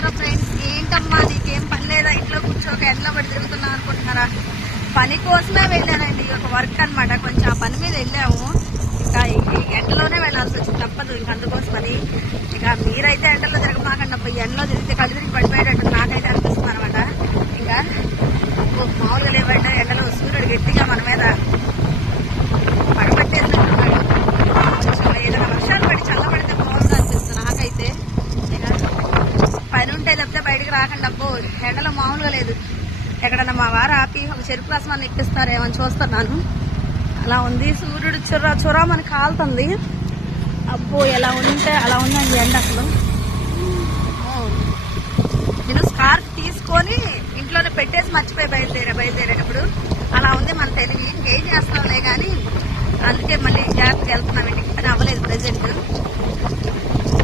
బాగున్నారా ఫ్రెండ్స్? ఏంటమ్మా నీకేం పని లేదా, ఇంట్లో కూర్చోక ఎండలో పడి తిరుగుతున్నావు అనుకుంటున్నారా? పని కోసమే వెళ్ళానండి, ఒక వర్క్ అనమాట. కొంచెం ఆ పని మీద వెళ్ళాము. ఇంకా ఎండలోనే వెళ్ళాల్సి వచ్చింది, తప్పదు. ఇంకా అందుకోసమని ఇక మీరైతే ఎండలో తిరగమాకండి అబ్బా. ఎండలో తిరిగితే కళ్ళు తిరిగి పడిపోయేటట్టు నాకైతే అనిపిస్తుంది అనమాట. ఇంకా మామూలుగా లేవంటే ఎండలో సూర్యుడు గట్టిగా మన మీద పడబట్టేసినట్టున్నాడు. కొంచెం ఏదైనా వర్షాలు పడి చల్లబడితే బాగుంది అనిపిస్తుంది నాకైతే. పని ఉంటే తప్పితే బయటకు రాకండి అబ్బో, ఎండలో మామూలుగా లేదు. ఎక్కడన్నా మా వారు ఆపి ఒక చెరుకు రసం ఎక్కిస్తారేమో అని చూస్తున్నాను. అలా ఉంది, సూర్యుడు చురా మనకి కాలుతుంది. అబ్బో ఎలా ఉంటే అలా ఉందండి ఎండ అసలు. నేను స్కార్ఫ్ తీసుకొని ఇంట్లోనే పెట్టేసి మర్చిపోయి బయలుదేరేటప్పుడు అలా ఉంది మన తెలివి. ఇంకేం చేస్తాంలే కానీ అందుకే మళ్ళీ జాగ్రత్తగా వెళ్తున్నాం. ఇంటికి పని అవ్వలేదు ప్రజెంట్.